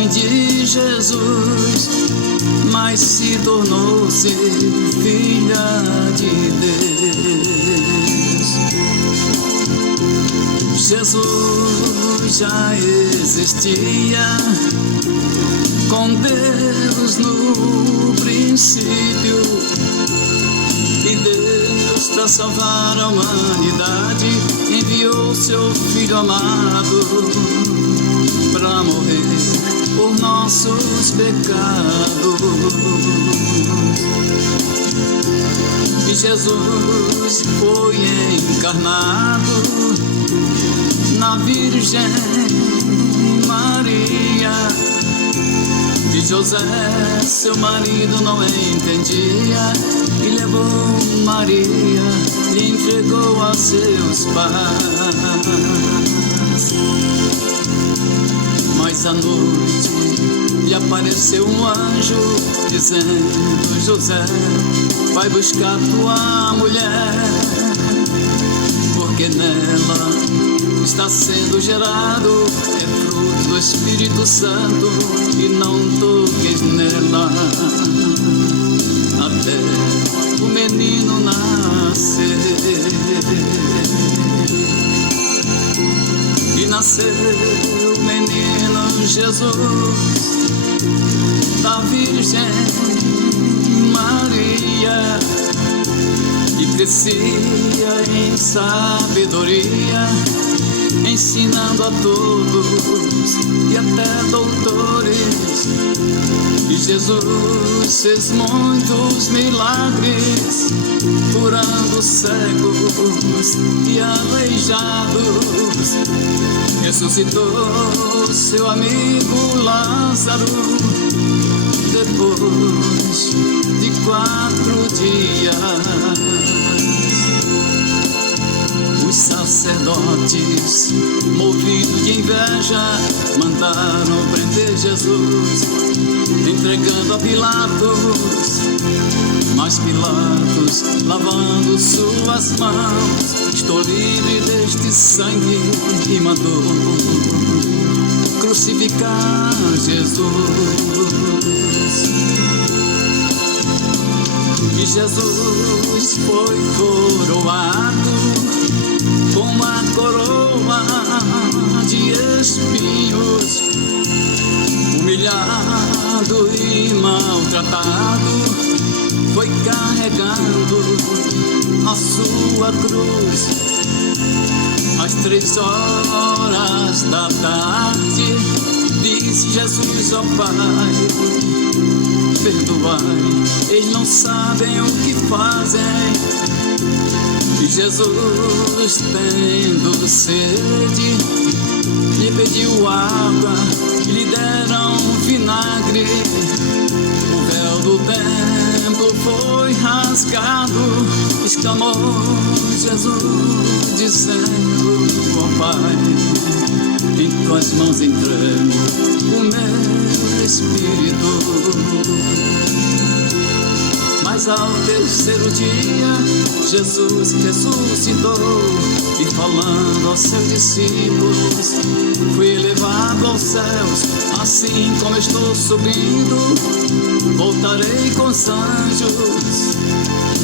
mãe de Jesus, mas se tornou-se filha de Deus. Jesus já existia com Deus no princípio, e Deus, para salvar a humanidade, enviou seu Filho amado para morrer por nossos pecados. E Jesus foi encarnado na Virgem Maria, e José, seu marido, não entendia, e levou Maria e entregou a seus pais. Mas à noite lhe apareceu um anjo, dizendo: José, vai buscar tua mulher, porque nela está sendo gerado, é fruto do Espírito Santo, e não toques nela até o menino nascer. E nasceu o menino Jesus da Virgem Maria, e crescia em sabedoria, ensinando a todos e até doutores. E Jesus fez muitos milagres, curando cegos e aleijados. Ressuscitou seu amigo Lázaro depois de 4 dias. Os sacerdotes, movidos de inveja, mandaram prender Jesus, entregando a Pilatos. Mas Pilatos, lavando suas mãos, estou livre deste sangue, e mandou crucificar Jesus. E Jesus foi coroado com uma coroa de espinhos, humilhado e maltratado, foi carregando a sua cruz. Às 3 horas da tarde, disse Jesus ao Pai: perdoai, eles não sabem o que fazem. E Jesus, tendo sede, lhe pediu água, e lhe deram vinagre. O véu do templo foi rasgado, exclamou Jesus, dizendo ao Pai: em tuas mãos entrego o meu espírito. Mas ao 3º dia, Jesus ressuscitou, e falando aos seus discípulos, fui elevado aos céus, assim como estou subindo, voltarei com os anjos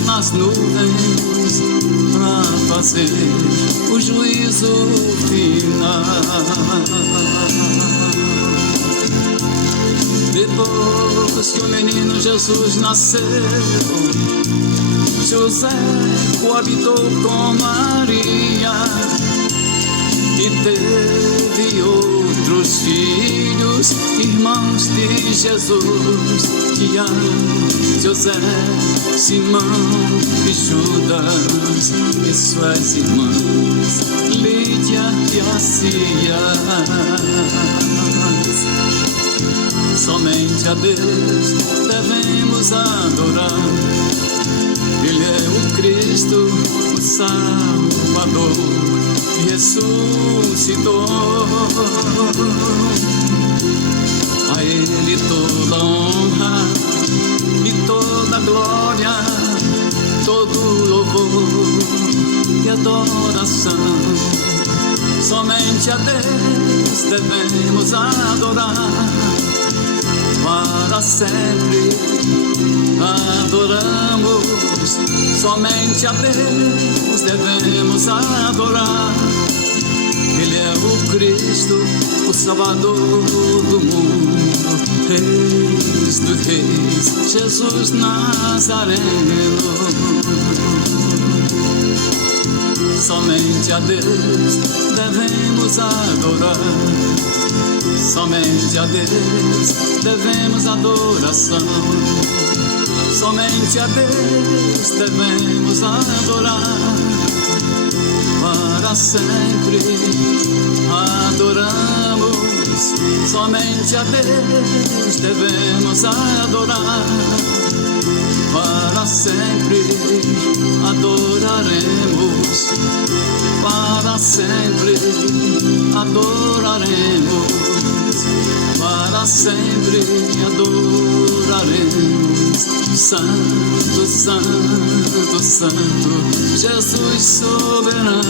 nas nuvens, para fazer o juízo final. Depois que o menino Jesus nasceu, José coabitou com Maria e teve outros filhos, irmãos de Jesus: Tiago, José, Simão e Judas, e suas irmãs Lídia e Acias. Somente a Deus devemos adorar, Ele é o Cristo, o Salvador, que ressuscitou. A Ele toda honra e toda glória, todo louvor e adoração somente a Deus devemos adorar. Para sempre adoramos, somente a Deus devemos adorar. Ele é o Cristo, o Salvador do mundo, Reis dos Reis, Jesus Nazareno. Somente a Deus devemos adorar, somente a Deus devemos adoração, somente a Deus devemos adorar. Para sempre adoramos, somente a Deus devemos adorar. Para sempre adoraremos, para sempre adoraremos, para sempre adoraremos. Santo, Santo, Santo, Jesus soberano.